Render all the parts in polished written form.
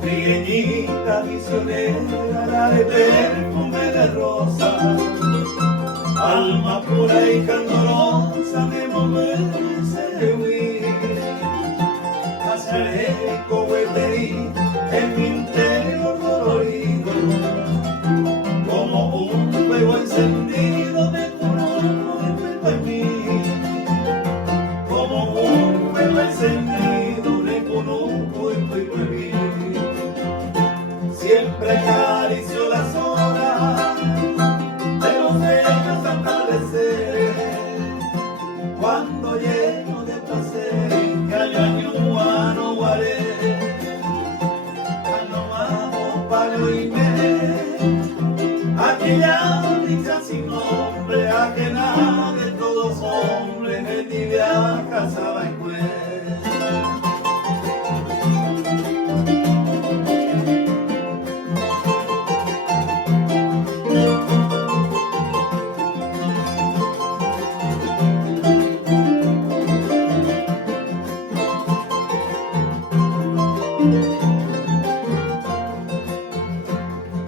Trigueñita misionera, la de perfume de rosa, alma pura y candorosa, de moverse de huir, hacia el eco hueterí en mi interior dolorido, como un fuego encendido de color de fuego en mí, como un fuego encendido de color de fuego en mí. Siempre acaricio las horas de los bellos atardeceres, cuando lleno de placer que año no guaré, al nomado palo y aquella dicha sin nombre, ajena de todos hombres, de tibia casaba y pues.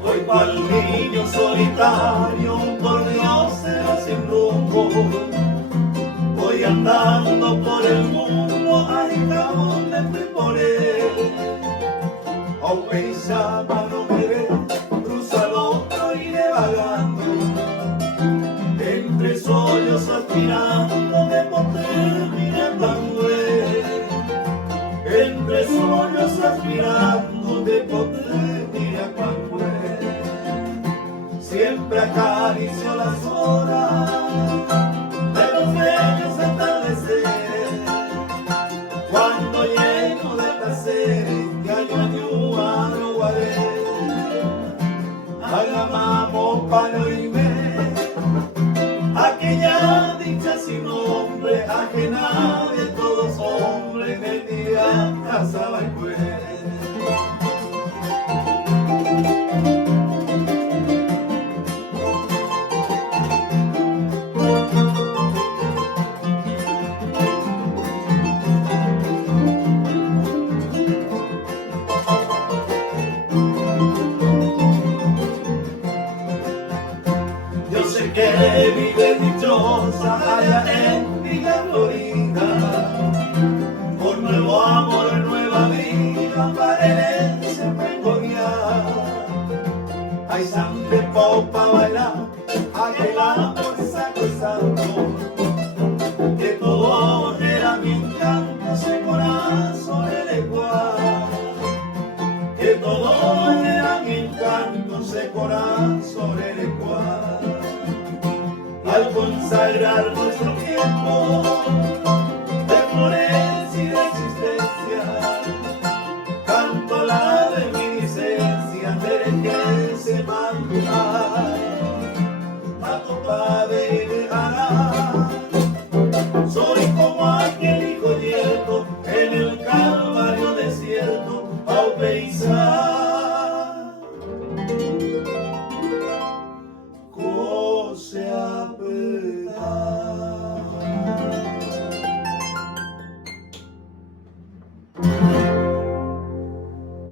Voy pa'l niño solitario, por Dios será sin rumbo. Voy andando por el mundo, ay, cabrón, me fui por él. Aunque mi llama no me ve, cruza el otro, iré vagando, entre sueños aspirando de poder mirando él. Entre sueños aspirando de poder mirar cuando él. Siempre acaricio las horas de los bellos atardeceres, cuando lleno de placeres que año no guaré, agamamos palo y aquella dicha sin nombre, ajena de todos hombres, en el día casaba y pues. Yo sé que vive dichosa allá en Villa Florida, por nuevo amor, nueva vida, para él siempre engobiar. Hay sangre pa' bailar, aquel amor saco y santo, que todo era mi encanto, ese corazón era igual. Que todo era mi encanto, ese corazón era igual. Al consagrar nuestro tiempo